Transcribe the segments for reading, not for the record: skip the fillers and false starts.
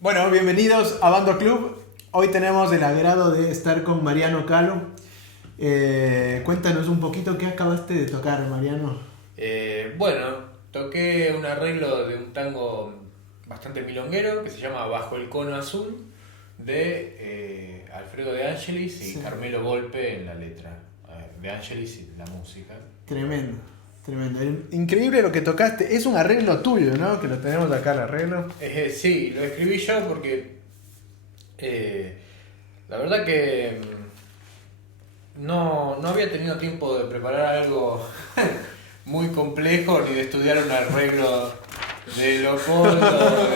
Bueno, bienvenidos a Bando Club. Hoy tenemos el agrado de estar con Mariano Calo. Cuéntanos un poquito qué acabaste de tocar, Mariano. Bueno, toqué un arreglo de un tango bastante milonguero que se llama Bajo el Cono Azul de Alfredo De Angelis y Sí. Carmelo Volpe en la letra. De Angelis y la música. Tremendo, tremendo. Increíble lo que tocaste. Es un arreglo tuyo, ¿no? Que lo tenemos acá, el arreglo. Sí, lo escribí yo porque la verdad que no había tenido tiempo de preparar algo muy complejo ni de estudiar un arreglo de Leopoldo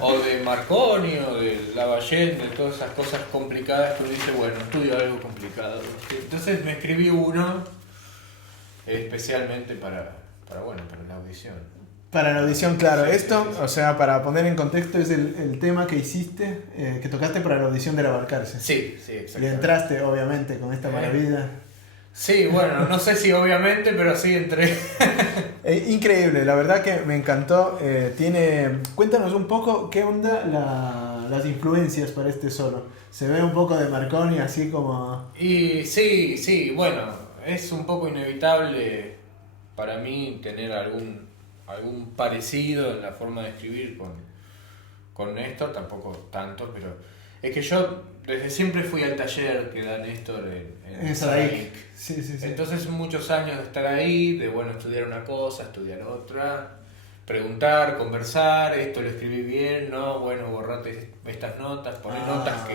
o de Marconi o de Lavallette, de todas esas cosas complicadas que uno dice, bueno, estudio algo complicado. Entonces me escribí uno especialmente para la audición. Para la audición, claro. Sí, Esto, sí. o sea, para poner en contexto, es el tema que hiciste, que tocaste para la audición de La Balcarce. Sí, Y exactamente. entraste, obviamente, con esta maravilla. Sí, bueno, no sé si obviamente, pero sí entré. Increíble, la verdad que me encantó. Cuéntanos un poco qué onda las influencias para este solo. Se ve un poco de Marconi, así como... Y sí, bueno, es un poco inevitable para mí tener algún parecido en la forma de escribir con Néstor, tampoco tanto, pero es que yo desde siempre fui al taller que da Néstor en Sadaik. Sí, sí, sí. Entonces muchos años de estar ahí, de bueno, estudiar una cosa, estudiar otra, preguntar, conversar, esto lo escribí bien, no, bueno, borrate estas notas, poner notas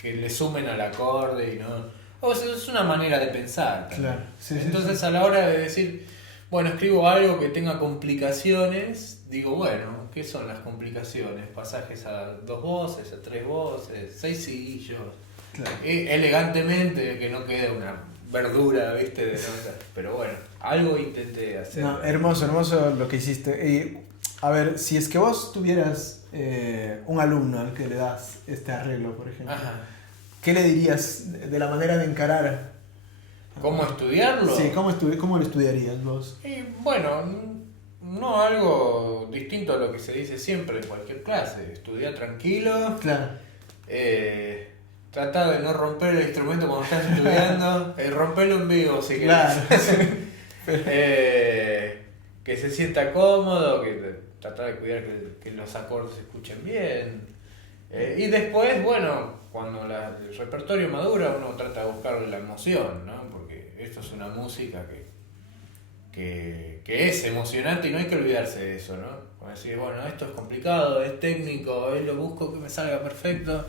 que le sumen al acorde y no... O sea, es una manera de pensar también. Claro, sí, sí, Entonces sí. a la hora de decir, bueno, escribo algo que tenga complicaciones, digo, bueno, ¿qué son las complicaciones? Pasajes a 2 voces, a 3 voces, 6 seguillos, Claro. elegantemente, que no quede una verdura, ¿viste? De nota. Pero bueno, algo intenté hacer. No, hermoso, hermoso lo que hiciste. Y, a ver, si es que vos tuvieras un alumno al que le das este arreglo, por ejemplo, Ajá. ¿qué le dirías de la manera de encarar? ¿Cómo estudiarlo? Sí, ¿cómo lo estudiarías vos? Y bueno, no algo distinto a lo que se dice siempre en cualquier clase. Estudia tranquilo. Claro. Trata de no romper el instrumento cuando estás estudiando. Rompelo en vivo si querés. Claro. Que se sienta cómodo, trata de cuidar que los acordes se escuchen bien. Y después, bueno, cuando el repertorio madura, uno trata de buscarle la emoción, ¿no? Porque esto es una música que es emocionante y no hay que olvidarse de eso, ¿no? Como decir, bueno, esto es complicado, es técnico, lo busco que me salga perfecto,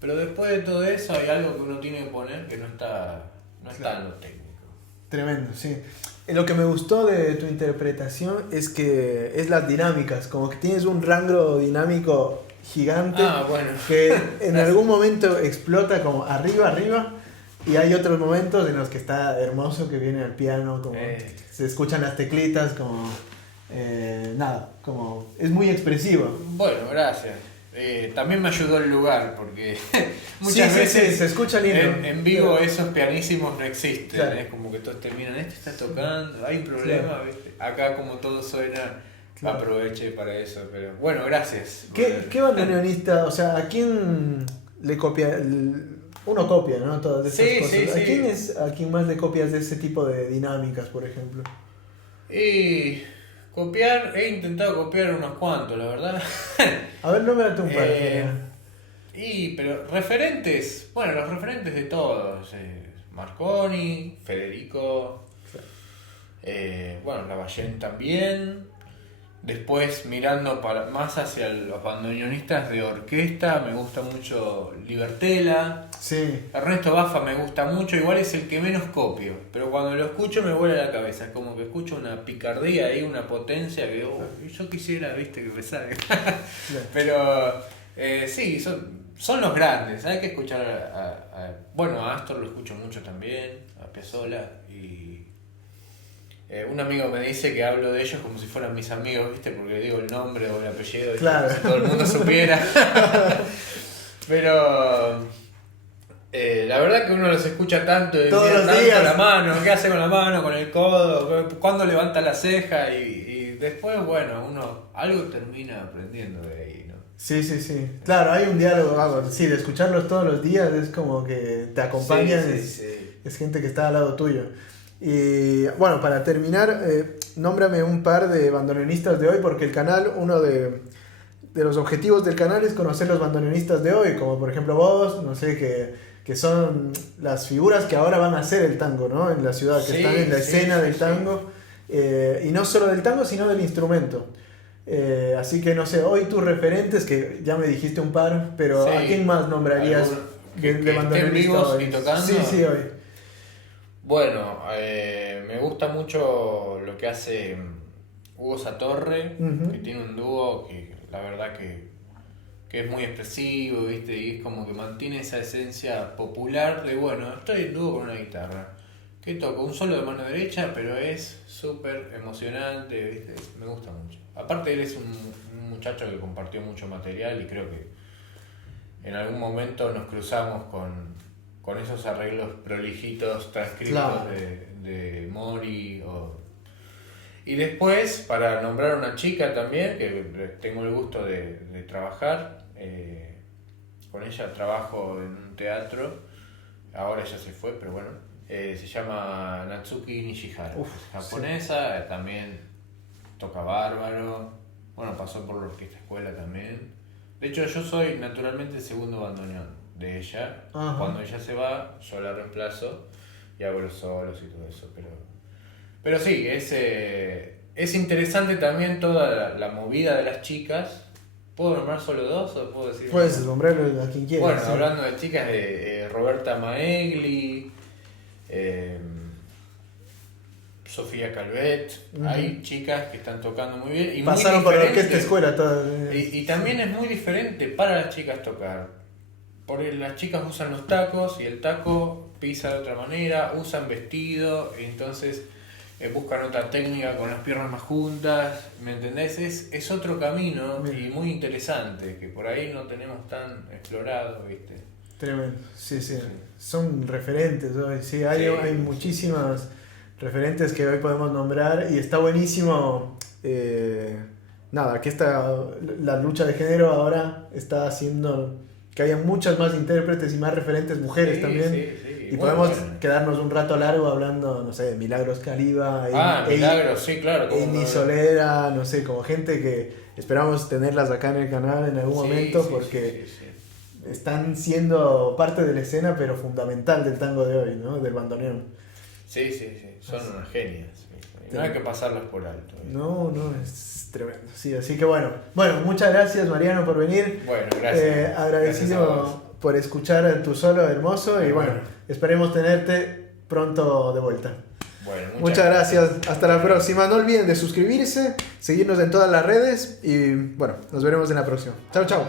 pero después de todo eso hay algo que uno tiene que poner que no está en lo técnico. Tremendo, sí. Lo que me gustó de tu interpretación es que es las dinámicas, como que tienes un rango dinámico gigante Bueno. que en algún momento explota como arriba, y hay otros momentos en los que está hermoso, que viene al piano, como se escuchan las teclitas, como nada, como es muy expresivo. Bueno, gracias. También me ayudó el lugar, porque muchas veces se escucha lindo. En vivo esos pianísimos no existen. Claro. Es como que todos terminan, está tocando, hay un problema, ¿viste? Acá como todo suena, Claro. Aproveché para eso, pero bueno, gracias. ¿Qué bandoneonista, o sea, a quién le copia? Uno copia, ¿no? Todas esas cosas. Sí. ¿A quién más le copias de ese tipo de dinámicas, por ejemplo? Y he intentado copiar unos cuantos, la verdad. A ver, nómbrate un par. Pero referentes, bueno, los referentes de todos, Marconi, Federico, bueno, Lavallén también. Después, mirando más hacia los bandoneonistas de orquesta, me gusta mucho Libertela. Sí. Ernesto Baffa me gusta mucho, igual es el que menos copio, pero cuando lo escucho me vuela la cabeza, como que escucho una picardía ahí, una potencia que yo quisiera, viste, que me salga. Pero sí, son los grandes, hay que escuchar bueno, a Astor lo escucho mucho también, a Piazzolla, y un amigo me dice que hablo de ellos como si fueran mis amigos, viste, porque digo el nombre o el apellido, claro. Si todo el mundo supiera. Pero la verdad que uno los escucha tanto y todos los tanto días. la mano, qué hace con la mano, con el codo, cuándo levanta la ceja y después, bueno, uno algo termina aprendiendo de ahí, ¿no? Sí. Claro, hay un diálogo, sí, de escucharlos todos los días es como que te acompañan, es gente que está al lado tuyo. Y bueno, para terminar, nómbrame un par de bandoneonistas de hoy, porque el canal, uno de los objetivos del canal es conocer los bandoneonistas de hoy, como por ejemplo vos, no sé, que son las figuras que ahora van a hacer el tango, ¿no? En la ciudad, que están en la escena del tango, y no solo del tango, sino del instrumento. Así que no sé, hoy tus referentes, que ya me dijiste un par, pero ¿a quién más nombrarías que estén vivos y tocando? Sí, hoy. Bueno, me gusta mucho lo que hace Hugo Satorre, que tiene un dúo que la verdad que es muy expresivo, ¿viste? Y es como que mantiene esa esencia popular de, bueno, estoy en dúo con una guitarra, que toco un solo de mano derecha, pero es súper emocionante, ¿viste? Me gusta mucho. Aparte él es un muchacho que compartió mucho material y creo que en algún momento nos cruzamos con esos arreglos prolijitos transcritos claro. de Mori. Y después, para nombrar una chica también, que tengo el gusto de trabajar, con ella trabajo en un teatro, ahora ella se fue, pero bueno, se llama Natsuki Nishihara, es japonesa, también toca bárbaro, bueno, pasó por la orquesta escuela también. De hecho, yo soy naturalmente el segundo bandoneón de ella. Ajá. Cuando ella se va, yo la reemplazo y hago los solos y todo eso. Pero sí, es interesante también toda la movida de las chicas. ¿Puedo nombrar solo dos o puedo decir? Puedes nombrarlo a quien quieras. Bueno, sí. hablando de chicas, Roberta Maegli, Sofía Calvet, hay chicas que están tocando muy bien. Y pasaron muy por la orquesta escuela todas. Y también es muy diferente para las chicas tocar. Porque las chicas usan los tacos y el taco pisa de otra manera, usan vestido, y entonces buscan otra técnica con las piernas más juntas, ¿me entendés? Es otro camino y muy interesante, que por ahí no tenemos tan explorado, ¿viste? Tremendo, sí. Son referentes hoy, sí, hay muchísimas referentes que hoy podemos nombrar y está buenísimo. Nada, que la lucha de género ahora está haciendo que haya muchas más intérpretes y más referentes mujeres también. Sí. Y podemos quedarnos un rato largo hablando, no sé, de Milagros Caliba, Milagros, sí, claro. Amy Solera, no sé, como gente que esperamos tenerlas acá en el canal en algún momento porque están siendo parte de la escena, pero fundamental del tango de hoy, ¿no? Del bandoneón. Sí, son unas genias. No hay que pasarlas por alto. No, es tremendo. Sí, así que bueno, muchas gracias Mariano por venir. Bueno, gracias. Agradecido gracias por escuchar tu solo hermoso y bueno, esperemos tenerte pronto de vuelta. Bueno, muchas gracias. Hasta la próxima. No olviden de suscribirse, seguirnos en todas las redes y bueno, nos veremos en la próxima. Chao.